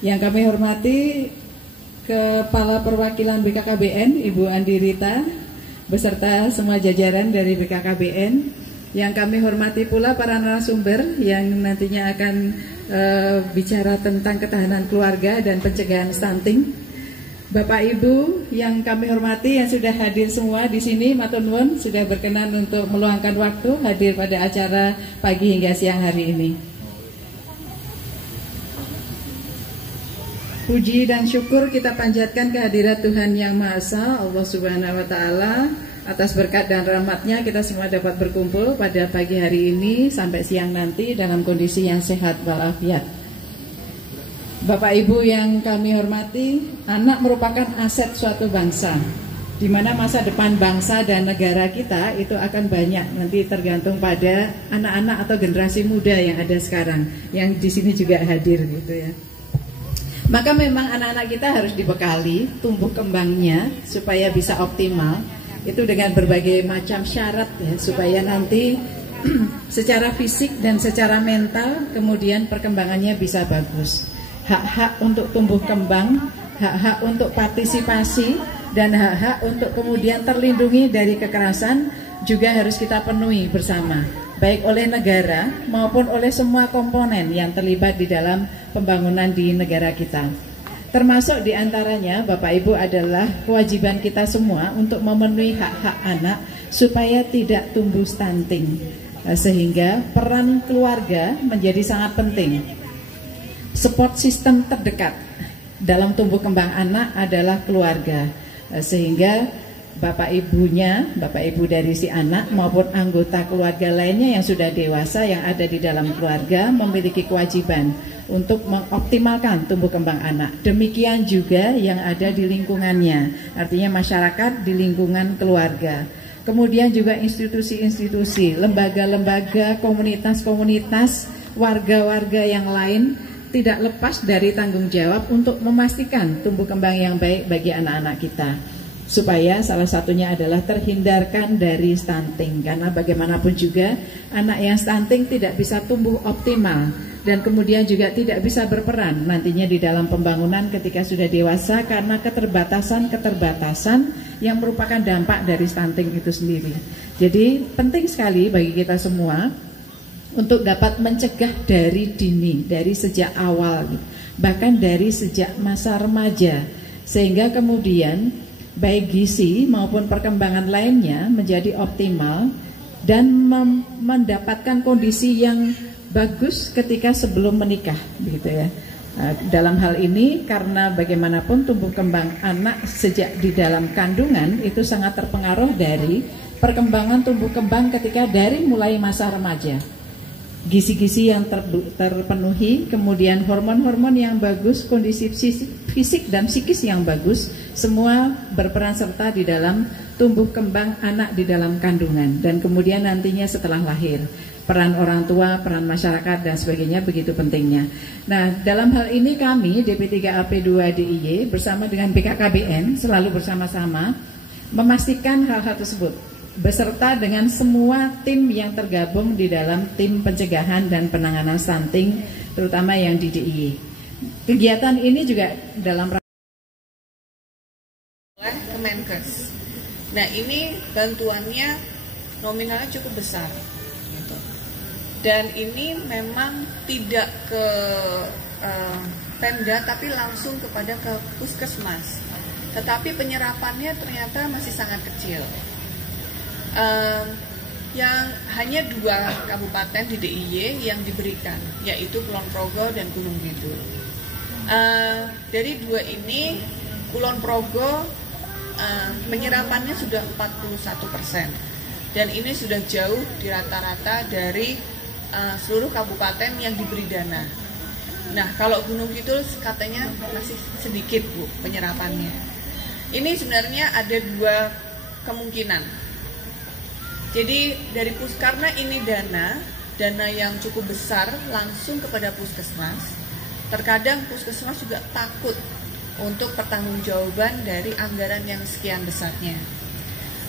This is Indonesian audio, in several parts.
Yang kami hormati Kepala Perwakilan BKKBN Ibu Andi Rita beserta semua jajaran dari BKKBN. Yang kami hormati pula para narasumber yang nantinya akan bicara tentang ketahanan keluarga dan pencegahan stunting. Bapak Ibu yang kami hormati yang sudah hadir semua di sini, matur nuwun sudah berkenan untuk meluangkan waktu hadir pada acara pagi hingga siang hari ini. Puji dan syukur kita panjatkan kehadirat Tuhan Yang Maha Esa, Allah Subhanahu wa Ta'ala, atas berkat dan rahmat-Nya kita semua dapat berkumpul pada pagi hari ini sampai siang nanti dalam kondisi yang sehat walafiat. Bapak Ibu yang kami hormati, anak merupakan aset suatu bangsa, di mana masa depan bangsa dan negara kita itu akan banyak nanti tergantung pada anak-anak atau generasi muda yang ada sekarang, yang di sini juga hadir gitu ya. Maka memang anak-anak kita harus dibekali tumbuh kembangnya supaya bisa optimal, itu dengan berbagai macam syarat ya, supaya nanti secara fisik dan secara mental kemudian perkembangannya bisa bagus. Hak-hak untuk tumbuh kembang, hak-hak untuk partisipasi, dan hak-hak untuk kemudian terlindungi dari kekerasan juga harus kita penuhi bersama, baik oleh negara maupun oleh semua komponen yang terlibat di dalam pembangunan di negara kita. Termasuk diantaranya Bapak Ibu adalah kewajiban kita semua untuk memenuhi hak-hak anak supaya tidak tumbuh stunting, sehingga peran keluarga menjadi sangat penting. Support system terdekat dalam tumbuh kembang anak adalah keluarga, sehingga Bapak Ibunya, Bapak Ibu dari si anak maupun anggota keluarga lainnya yang sudah dewasa yang ada di dalam keluarga memiliki kewajiban untuk mengoptimalkan tumbuh kembang anak. Demikian juga yang ada di lingkungannya, artinya masyarakat di lingkungan keluarga. Kemudian juga institusi-institusi, lembaga-lembaga, komunitas-komunitas, warga-warga yang lain tidak lepas dari tanggung jawab untuk memastikan tumbuh kembang yang baik bagi anak-anak kita, supaya salah satunya adalah terhindarkan dari stunting. Karena bagaimanapun juga anak yang stunting tidak bisa tumbuh optimal dan kemudian juga tidak bisa berperan nantinya di dalam pembangunan ketika sudah dewasa, karena keterbatasan yang merupakan dampak dari stunting itu sendiri. Jadi penting sekali bagi kita semua untuk dapat mencegah dari dini, dari sejak awal, bahkan dari sejak masa remaja, sehingga kemudian baik gizi maupun perkembangan lainnya menjadi optimal dan mendapatkan kondisi yang bagus ketika sebelum menikah, begitu ya. Dalam hal ini karena bagaimanapun tumbuh kembang anak sejak di dalam kandungan itu sangat terpengaruh dari perkembangan tumbuh kembang ketika dari mulai masa remaja. Gizi-gizi yang terpenuhi, kemudian hormon-hormon yang bagus, kondisi fisik dan psikis yang bagus, semua berperan serta di dalam tumbuh kembang anak di dalam kandungan. Dan kemudian nantinya setelah lahir, peran orang tua, peran masyarakat dan sebagainya begitu pentingnya. Nah, dalam hal ini kami DP3AP2DIY bersama dengan BKKBN selalu bersama-sama memastikan hal-hal tersebut, beserta dengan semua tim yang tergabung di dalam tim pencegahan dan penanganan stunting, terutama yang di DIY. Kegiatan ini juga dalam oleh Kemenkes. Nah, ini bantuannya nominalnya cukup besar, gitu. Dan ini memang tidak ke Pemda, tapi langsung kepada ke puskesmas. Tetapi penyerapannya ternyata masih sangat kecil. Yang hanya 2 kabupaten di DIY yang diberikan, yaitu Kulon Progo dan Gunung Kidul. Dari 2 ini, Kulon Progo penyerapannya sudah 41%, dan ini sudah jauh di rata-rata dari seluruh kabupaten yang diberi dana. Nah, kalau Gunung Kidul katanya masih sedikit Bu penyerapannya. Ini sebenarnya ada 2 kemungkinan. Jadi dari karena ini dana yang cukup besar langsung kepada puskesmas, terkadang puskesmas juga takut untuk pertanggungjawaban dari anggaran yang sekian besarnya.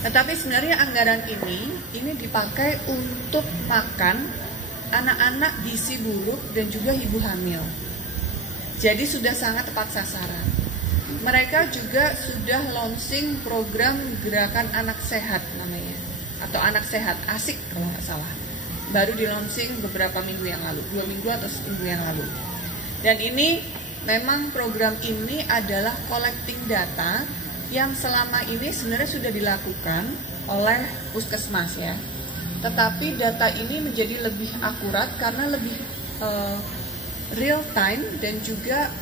Tetapi sebenarnya anggaran ini dipakai untuk makan anak-anak gizi buruk dan juga ibu hamil. Jadi sudah sangat tepat sasaran. Mereka juga sudah launching program gerakan anak sehat namanya, atau anak sehat asik kalau nggak salah. Baru di launching beberapa minggu yang lalu, 2 minggu atau seminggu yang lalu. Dan ini memang program ini adalah collecting data yang selama ini sebenarnya sudah dilakukan oleh puskesmas ya. Tetapi data ini menjadi lebih akurat karena lebih real time dan juga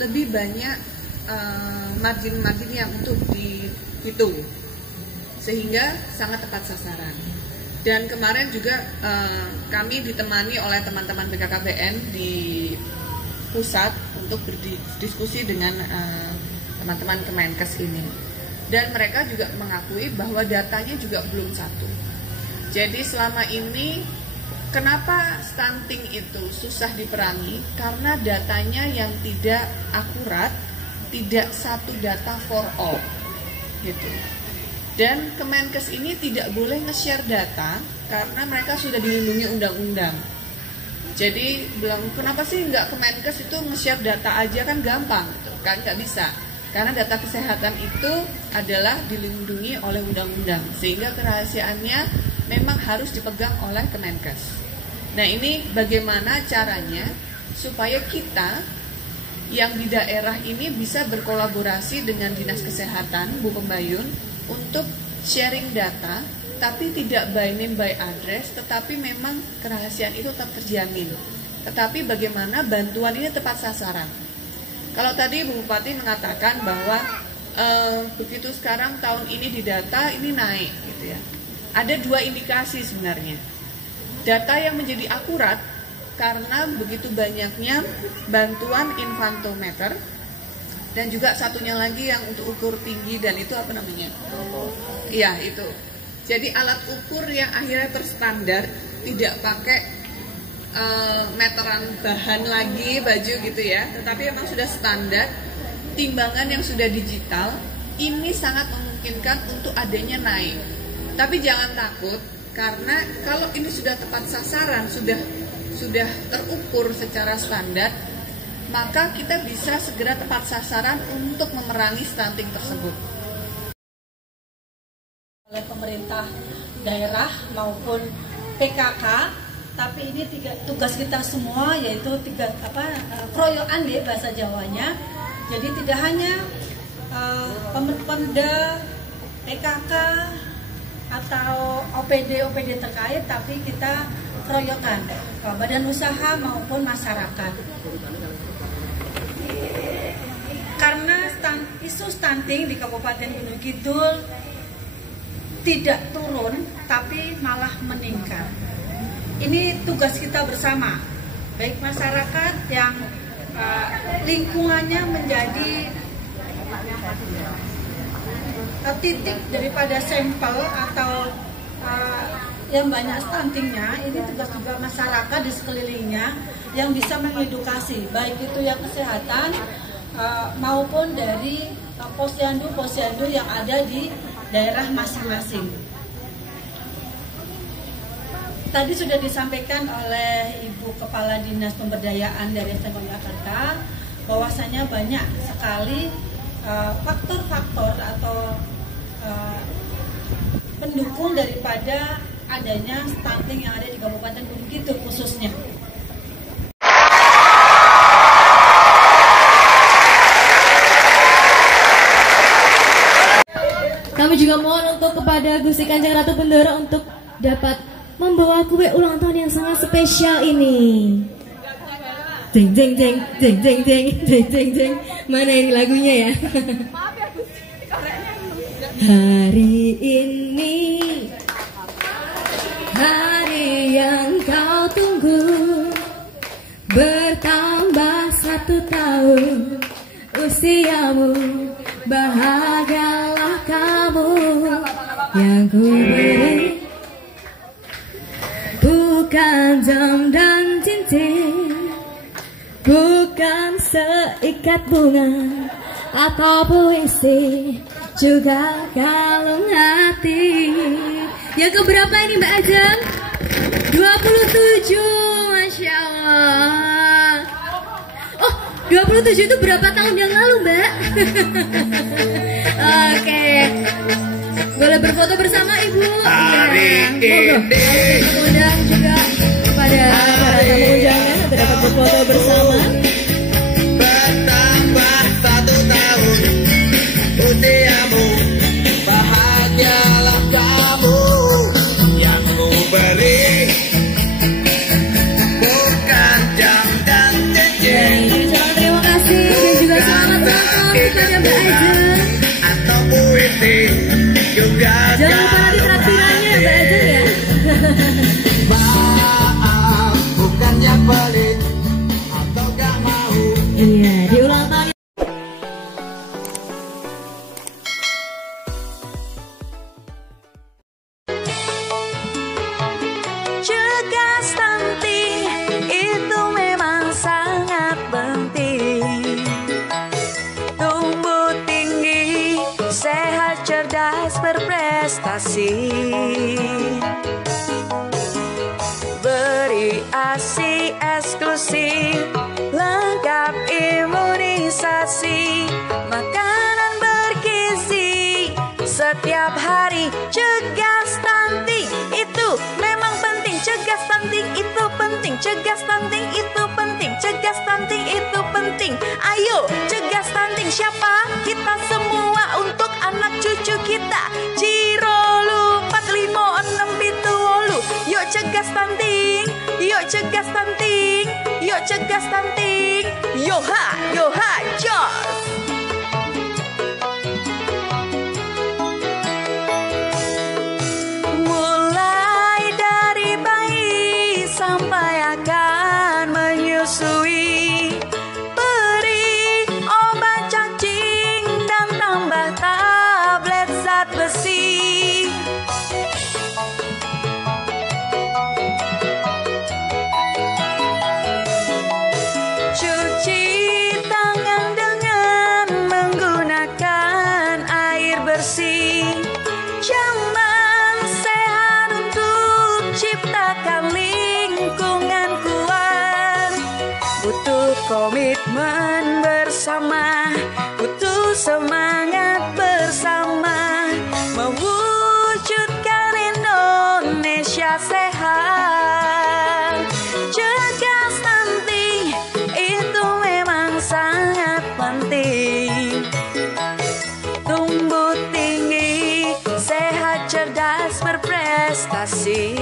lebih banyak margin-margin yang untuk dihitung, sehingga sangat tepat sasaran. Dan kemarin juga kami ditemani oleh teman-teman BKKBN di pusat untuk berdiskusi dengan teman-teman Kemenkes ini. Dan mereka juga mengakui bahwa datanya juga belum satu. Jadi selama ini kenapa stunting itu susah diperangi? Karena datanya yang tidak akurat, tidak satu data for all, gitu. Dan Kemenkes ini tidak boleh nge-share data karena mereka sudah dilindungi undang-undang. Jadi bilang kenapa sih nggak Kemenkes itu nge-share data aja kan gampang, gitu. Kan nggak bisa. Karena data kesehatan itu adalah dilindungi oleh undang-undang, sehingga kerahasiaannya memang harus dipegang oleh Kemenkes. Nah ini bagaimana caranya supaya kita yang di daerah ini bisa berkolaborasi dengan Dinas Kesehatan Bu Pembayun untuk sharing data, tapi tidak by name by address, tetapi memang kerahasiaan itu tetap terjamin. Tetapi bagaimana bantuan ini tepat sasaran. Kalau tadi Bu Bupati mengatakan bahwa begitu sekarang tahun ini di data ini naik gitu ya. Ada 2 indikasi sebenarnya. Data yang menjadi akurat karena begitu banyaknya bantuan infantometer, dan juga satunya lagi yang untuk ukur tinggi, dan itu apa namanya? Iya itu. Jadi alat ukur yang akhirnya terstandar, tidak pakai meteran bahan lagi baju gitu ya, tetapi memang sudah standar, timbangan yang sudah digital, ini sangat memungkinkan untuk adanya naik. Tapi jangan takut, karena kalau ini sudah tepat sasaran, sudah terukur secara standar, maka kita bisa segera tepat sasaran untuk memerangi stunting tersebut. Oleh pemerintah daerah maupun PKK, tapi ini tugas kita semua, yaitu keroyokan deh bahasa Jawanya. Jadi tidak hanya Pemda, PKK atau OPD terkait, tapi kita keroyokan badan usaha maupun masyarakat. Karena isu stunting di Kabupaten Gunung Kidul tidak turun, tapi malah meningkat. Ini tugas kita bersama, baik masyarakat yang lingkungannya menjadi titik daripada sampel atau yang banyak stuntingnya. Ini tugas juga masyarakat di sekelilingnya yang bisa mengedukasi, baik itu yang kesehatan maupun dari posyandu yang ada di daerah masing-masing. Tadi sudah disampaikan oleh Ibu Kepala Dinas Pemberdayaan dari SDM Jakarta bahwasanya banyak sekali faktor-faktor atau pendukung daripada adanya stunting yang ada di Kabupaten Gunung Kidul khususnya. Kami juga mohon untuk kepada Gusti Kanjeng Ratu Bendoro untuk dapat membawa kue ulang tahun yang sangat spesial ini. Jeng jeng jeng jeng jeng jeng jeng jeng jeng. Mana yang lagunya ya? Hari ini hari yang kau tunggu, bertambah 1 tahun usiamu, bahagialah kamu yang ku beri. Bukan jam dan cincin, bukan seikat bunga atau puisi, juga kalung hati. Yang keberapa ini Mbak Ajeng? 27, Masya Allah. Oh, 27 itu berapa tahun yang lalu, Mbak? Oke. Boleh berfoto bersama Ibu? Hari ini Undang juga kepada para tamu undangan untuk dapat berfoto bersama. bertambah 1 tahun usiamu, bahagialah kamu yang ku beri, bukan jam dan cincin. Terima kasih dan juga selamat ulang tahun kepada Mbak Ajeng. Atau puisi juga. Jangan lupa nanti traktirannya Mbak Ajeng ya. Maaf, bukannya pelit atau gak mau. Iya, di ulang tahun. Cegah stunting itu memang sangat penting. Tumbuh tinggi, sehat, cerdas, berprestasi. Beri ASI eksklusif, lengkap imunisasi, makanan bergizi setiap hari. Cegah stunting itu memang penting. Cegah stunting itu penting. Cegah stunting itu penting. Cegah stunting itu penting. Ayo cegah stunting. Siapa? Kita semua, untuk anak cucu kita. Cirolu 456 yuk cegah stunting. Yuk cegah stunting. Yuk cegah stunting. Yoha, yoha, jos. Mulai dari bayi sampai akan menyusui, beri obat cacing dan tambah tablet zat besi. Cuci tangan dengan menggunakan air bersih. Zaman sehat untuk ciptakan lingkungan kuat. Butuh komitmen bersama, butuh semangat bersama, mewujudkan Indonesia sehat. Cegah stunting itu memang sangat penting. Tumbuh tinggi, sehat, cerdas, berprestasi.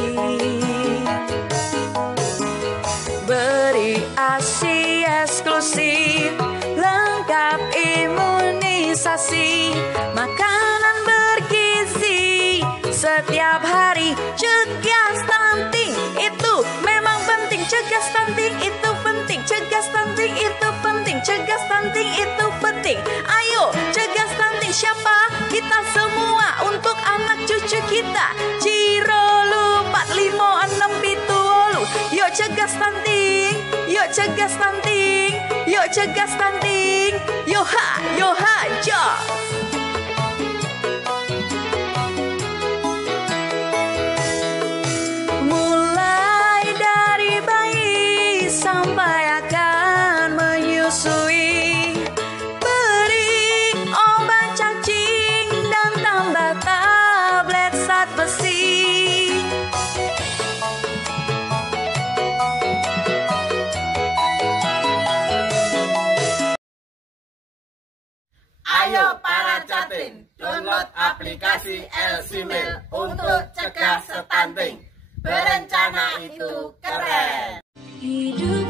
Beri ASI eksklusif, lengkap imunisasi, makanan bergizi setiap hari. Cegah stunting itu memang penting. Cegah stunting itu penting. Cegah stunting itu penting. Cegah stunting itu penting. Ayo cegah stunting. Siapa? Kita semua, untuk anak cucu kita. Cirolu 456 yuk cegah stunting. Yuk cegah stunting. Yuk cegah stunting. Yoha, yoha, jos. Mulai dari bayi sampai akan menyusui, beri obat cacing dan tambah tablet zat besi. Ayo para catin, download aplikasi LCMIL untuk cegah stunting. Berencana itu keren. Hidup